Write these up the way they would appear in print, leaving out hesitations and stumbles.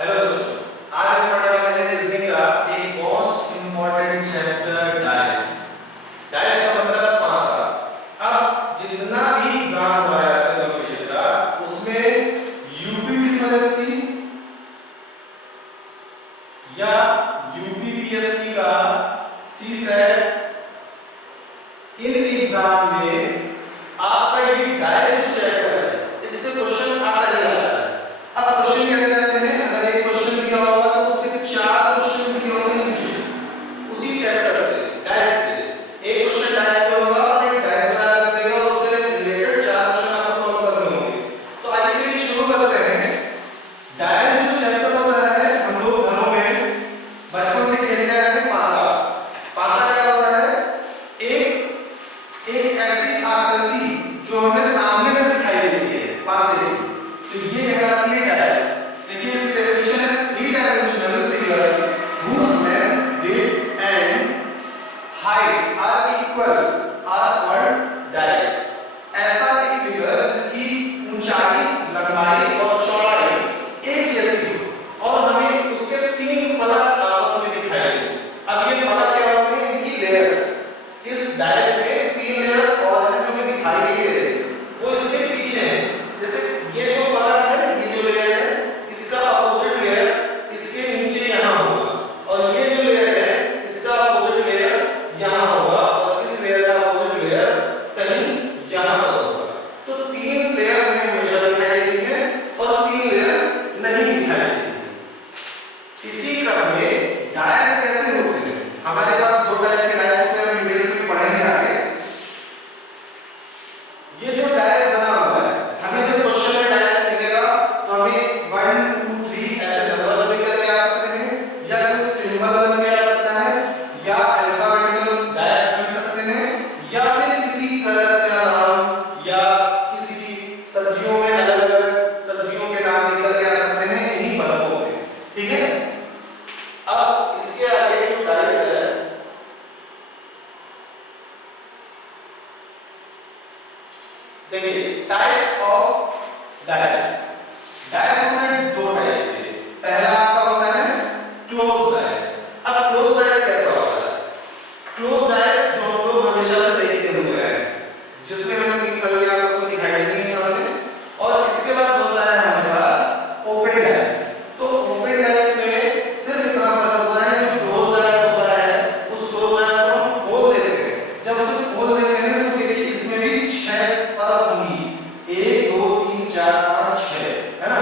Hello दोस्तों, आज हम पढ़ने वाले हैं रीजनिंग का एक most important chapter dice. Dice का मतलब है पासा। अब जितना भी एग्जाम हुआ है आजकल कॉम्पिटिशन का, उसमें यूपीपीएससी या यूपीपीएससी का सीसेट, इन एग्जाम में आपका ये डाइस चैप्टर है, इससे क्वेश्चन आता ही आता है। अब क्वेश्चन कैसे आते हैं? अगर एक क्वेश्चन दिया होगा तो उसके चार क्वेश्चन दिए होंगे नीचे उसी चैप्टर से, डाइस से। एक क्वेश्चन डाइस से होगा और एक डाइस बना कर देगा, उससे रिलेटेड चार क्वेश्चन आपको सॉल्व करने होंगे। तो आइए चलिए शुरू करते हैं। डाइस जो चैप्टर होता है, हम लोग घरों में बचपन से खेलते आए हैं पासा। पासा क्या होता है? एक ऐसी आकृति जो हमें सामने से दिखाई देती है पासे की, तो ये कहलाती है डाइस। देखिए इसकी डेफिनेशन है, three dimensional figures whose length, width and height are equal are called dice। ऐसा एक फिगर जिसकी ऊंचाई, लंबाई और चौड़ाई एक जैसी हो और हमें उसके तीन फलक आपस में दिखाई दे। अब ये फलक क्या होते हैं? इनकी लेयर्स। इस डाइस में तीन लेयर्स और हैं जो हमें दिखाई नहीं दे रहे, वो इसके पीछे हैं। जैसे ये जो फलक है, ये जो लेयर है, इसका अपोजिट लेयर इसके नीचे यहाँ होगा, और ये जो लेयर है इसका अपोजिट लेयर यहाँ होगा, और इस लेयर का अपोजिट लेयर कहीं यहाँ पर होगा। तो तीन लेयर हमें हमेशा दिखाई देती है और तीन लेयर नहीं दिखाई देती। इसी क्रम में डाइस कैसे होते हैं? हमारे पास दो टाइप के डाइस होते हैं, हम डिटेल्स में पढ़ेंगे आगे। ये जो डाइस बना हुआ है, हमें जब क्वेश्चन में डाइस मिलेगा तो हमें 1 2 3 ऐसे नंबर्स लेकर के आ सकते हैं, या कुछ सिंबल बन के आ सकता है, या अल्फाबेटिकल डाइस बन सकते हैं, या फिर किसी कलर का नाम या किसी सब्जियों में अलग-अलग सब्जियों के नाम लिख कर के आ सकते हैं इन्हीं फलकों पे। ठीक है? अब इसके आगे जो डाइस है, देखिए टाइप्स ऑफ डाइस। डाइस होते हैं दो टाइप के। पहला आपका होता है क्लोज डाइस। अब क्लोज डाइस कैसा होता है? क्लोज डाइस जो हम लोग हमेशा से देखते हुए हैं, जिसमें हमें तीन फलक आपस में दिखाई देती है सामने, और इसके बाद होता है हमारे पास ओपन डाइस। तो ओपन डाइस में सिर्फ इतना फर्क होता है, जो क्लोज डाइस होता है उस क्लोज डाइस को हम खोल देते हैं। जब उसे खोल देते हैं तो देखिए इसमें भी 6 परत होंगी, 1 2 3 4 5 6, है ना?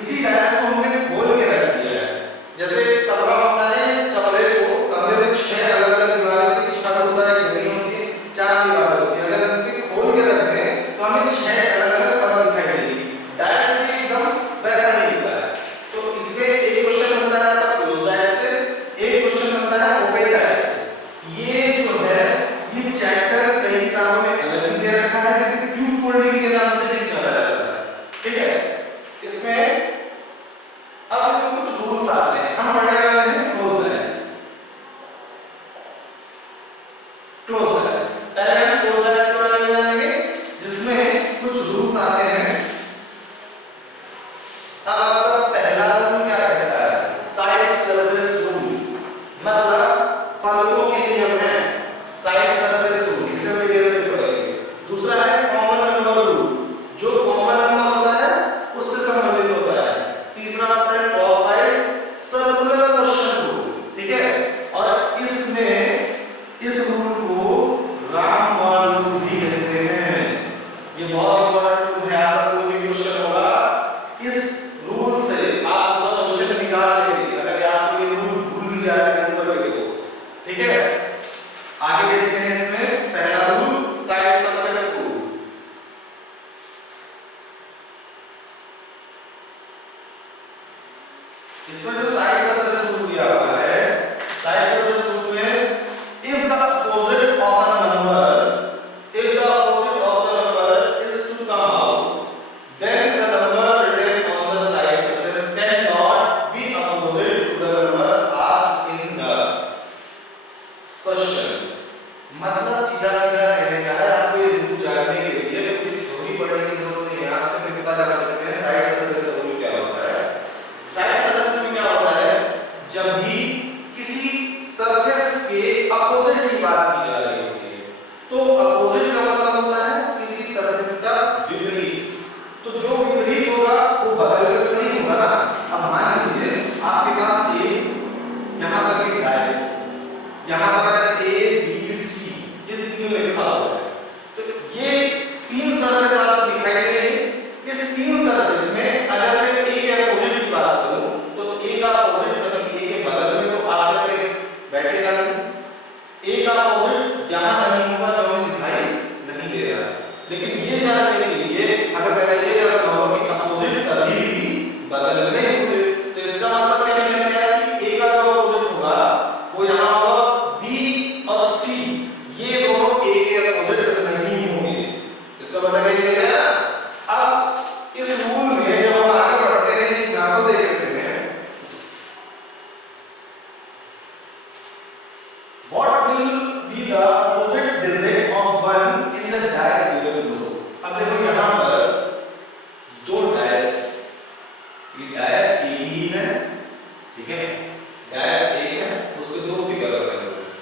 इसी डाइस को हमने खोल के रख दिया है। जैसे कमरा होता है, इस कमरे में 6 अलग-अलग दीवारें होती हैं, छत होता है, जमीन होती है, 4 दीवारें होती हैं। अगर इसे खोल के रख दें तो हमें 6 अलग-अलग परत दिखाई देगी। डाइस में एकदम वैसा ही होता है। तो इसमें एक क्वेश्चन बनता है आपका क्लोज डाइस से, एक क्वेश्चन बनता है ओपन डाइस से। ये जो है, ये चैप्टर कई किताबों में अलग भी दे रखा है, जैसे क्यूब फोल्डिंग के नाम से भी जाना जाता है। ठीक है? इसमें अब इसमें कुछ रूल्स आते हैं। हम पढ़ने वाले हैं क्लोज डाइस। क्लोज डाइस पहले हम क्लोज डाइस के बारे में जानेंगे, जिसमें कुछ रूल्स आते हैं। अब आपका पहला रूल क्या कहता है? साइड सरफेस रूल, मतलब फलकों के नियम है। साइड सरफेस रूल, इसे हम डिटेल से पढ़ेंगे। दूसरा है कॉमन नंबर रूल, जो कॉमन नंबर होता है उससे संबंधित होता है। तीसरा होता है क्लॉकवाइज सर्कुलर क्वेश्चन रूल। ठीक है? और इसमें इस रूल को रामबाण रूल भी कहते हैं। ये बहुत इंपॉर्टेंट रूल है। आपका कोई भी क्वेश्चन होगा, इस रूल से आप उसका सॉल्यूशन निकाल लेंगे, अगर आप ये रूल भूल भी जाते हैं तो देखो। ठीक है? आगे देखते हैं। इसमें पहला रूल साइड सरफेस रूल। इसमें जो साइड सरफेस रूल दिया हुआ है, साइड सरफेस रूल में if the opposite of a number is to come out, then the number written on the side surface cannot be opposite to the number asked in the question। मतलब सीधा सीधा कहने का है, आपको ये rule जानने के लिए कोई थ्योरी पढ़ने की जरूरत नहीं है, आप सिर्फ पता लगा सकते हैं साइड सरफेस रूल क्या होता है। साइड सरफेस ये डायस एक ही है, ठीक है, डायस एक है, उसके दो फिगर बने हुए हैं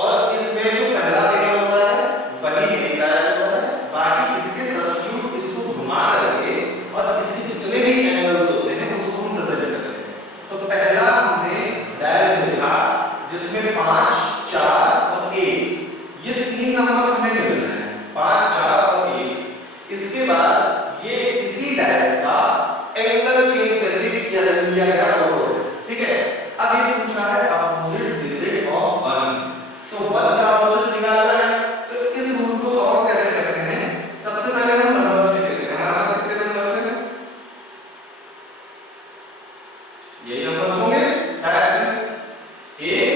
और इसमें जो पहला फिगर होता है वही मेन डायस होता है, बाकी इसके सब्स्टिट्यूट इसको घुमा करके और इसके जितने भी एंगल्स होते हैं उसको हम रिप्रेजेंट करते हैं। तो पहला हमने डायस लिखा जिसमें 5, 4 और 1 ये तीन नंबर्स हमें मिलने हैं, 5, 4 और 1। इसके बाद ये इसी डायस का एंगल चेंज करके लिया गया फोटो है, ठीक है। अब ये पूछ रहा है अपोजिट डिजिट ऑफ 1, तो 1 का अपोजिट निकालना है, तो इस रूल को सॉल्व कैसे करते हैं? सबसे पहले हम नंबर्स लिख लेते हैं। हमारे पास कितने नंबर्स हैं? यही नंबर्स होंगे डायस में, 1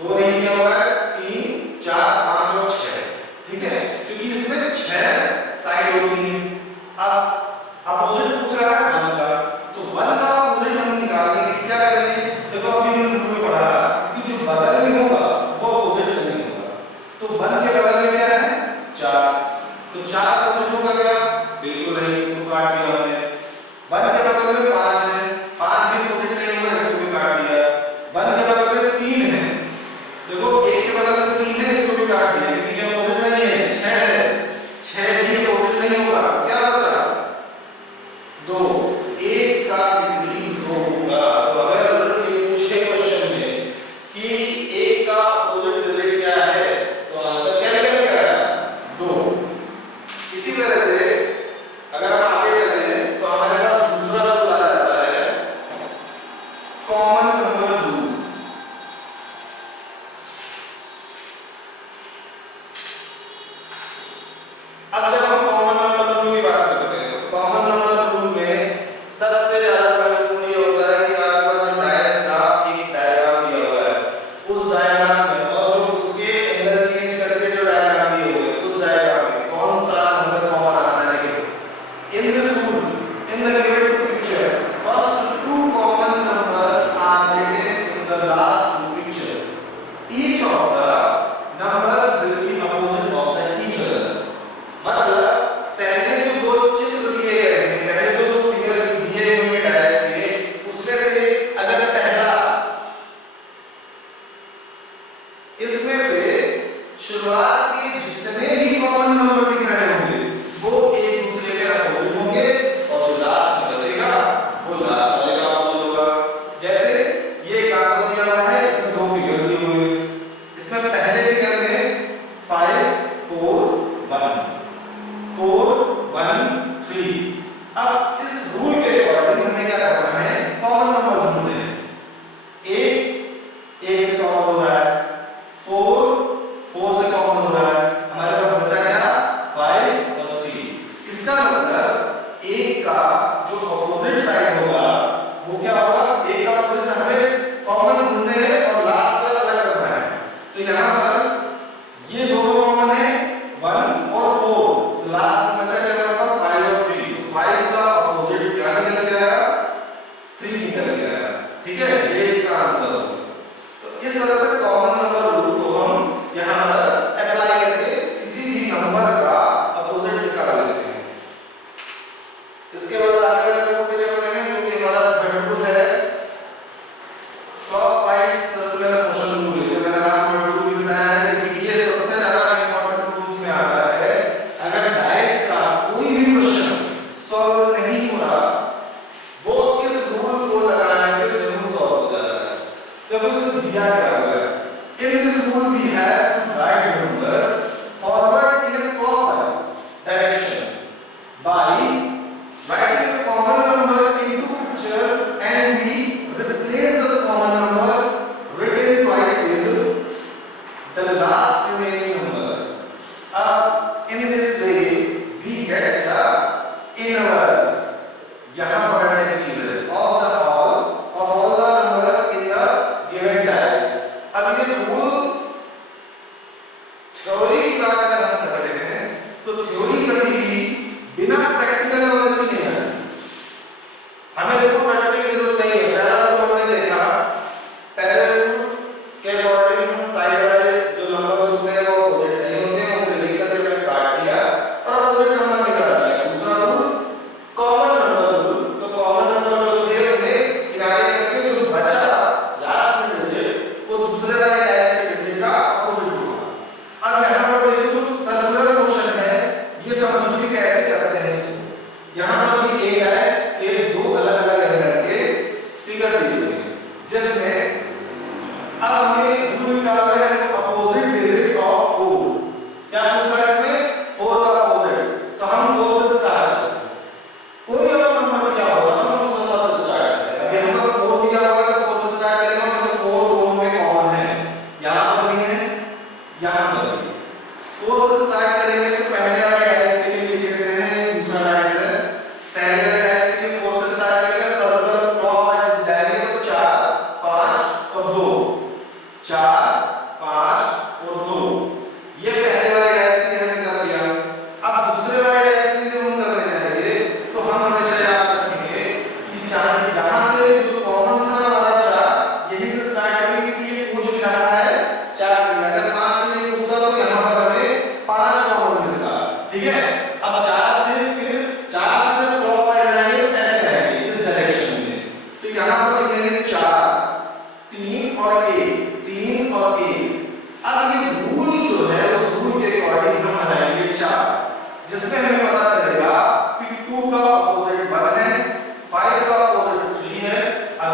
2 नहीं लिया हुआ है, 3 4 5 और 6, ठीक है, क्योंकि इसमें 6 साइड होती हैं। अब अपोजिट पूछ रहा है 1 का, तो 1 का अपोजिट हम निकालने के लिए क्या करेंगे? देखो अभी हमने रूल में पढ़ा कि जो बगल में होगा वो अपोजिट नहीं होगा, तो 1 के बगल में क्या है? 4, तो 4 अपोजिट होगा क्या? बिल्कुल नहीं, इसको काट दिया हमने। 1 के बगल में 5 है, 5 भी अपोजिट नहीं होगा, इसको भी काट दिया। 1 के बगल में 3 है, देखो 1 के बगल में 3 है, इसको भी काट दिया, क्योंकि ये अपोजिट नहीं है। 6 है, 6 भी अपोजिट नहीं होगा, क्या बचा? 2, 1 का विपरीत 2 होगा। तो अगर ये पूछे क्वेश्चन में कि 1 का अपोजिट डिजिट क्या है, तो आंसर क्या निकलेगा? 2। इसी तरह से अगर हम आगे चले तो हमारे पास दूसरा रूल आ जाता है कॉमन नंबर रूल। अब जब हम कॉमन नंबर रूल की बात करते हैं तो कॉमन नंबर रूल में सबसे ज्यादा महत्वपूर्ण ये होता है कि आपके पास जो डायस का एक डायग्राम दिया हुआ है, उस डायग्राम में और जो उसके एंगल चेंज करके जो डायग्राम दिए हुए हैं उस डायग्राम में कौन सा नंबर कॉमन आता है? देखो in this rule in the given two pictures first 2 common numbers are written in the last 2 pictures, each of the numbers will be opposite of the each other. मतलब पहले जो दो चित्र दिए गए हैं, पहले जो दो फिगर दिए हुए हैं डायस के, उसमें से अगर पहला इसमें से शुरुआत के जितने भी कॉमन नंबर दिख रहे होंगे वो एक दूसरे के अपोजिट होंगे और जो लास्ट में बचेगा वो लास्ट वाले का अपोजिट होगा। जैसे ये एग्जांपल दिया हुआ है, इसमें दो फिगर दिए हुए हैं, इसमें पहले फिगर में 5 4 1 4 1 3। अब इस रूल के अकॉर्डिंग हमें क्या करना है? कॉमन नंबर ढूंढना है। 1 से कॉमन हो रहा है, 4 से कॉमन हो रहा है, हमारे पास बचा क्या? 5 और 3। इसका मतलब 1 का जो अपोजिट साइड होगा वो क्या होगा? 1 का अपोजिट हमें कॉमन ढूंढने हैं और लास्ट का अलग करना है। तो यहाँ पर ये दोनों कॉमन है 1 और 4, लास्ट में बचा क्या हमारे पास? 5 और 3। 5 का अपोजिट क्या निकल के आया? 3 निकल के आया, ठीक है, ये इसका आंसर होगा। तो इस तरह से कॉमन नंबर रूल को हम यहां पर अप्लाई करके किसी भी नंबर का अपोजिट निकाल लेते हैं। इसके बाद आगे वाले रूल पे चलते हैं जो कि हमारा थर्ड रूल है क्लॉकवाइज सर्कुलर मोशन रूल। इसे मैंने नाम थर्ड रूल भी बताया है, लेकिन ये सबसे ज्यादा इंपॉर्टेंट रूल्स में आता है। अगर डायस का कोई भी क्वेश्चन सॉल्व नहीं हो रहा वो इस रूल को लगाने से जरूर सॉल्व हो जाता है। देखो इसमें दिया क्या हुआ है? In this rule we have to write numbers forward in a clockwise direction by writing the common number in 2 pictures and we replace the common number written twice with the last remaining number. In this way we get the inverse, यहाँ पढ़ने की चीज है, of all the numbers in the given dice। यहाँ से जो common था हमारा 4 यहीं से स्टार्ट करेंगे कि ये पूछ भी रहा है 4 मिला, अगर 5 से नहीं पूछता तो यहाँ पर हमें 5 कॉमन मिलता, ठीक है। अब 4 से जब क्लॉकवाइज आएंगे तो ऐसे आएंगे इस डायरेक्शन में, तो यहाँ पर लिखेंगे 4 3 और 1 3 और 1। अब ये रूल जो है उस रूल के अकॉर्डिंग हम बनाएंगे 4, जिससे हमें पता चलेगा कि 2 का अपोजिट 1 है, 5 का अपोजिट 3 है। अब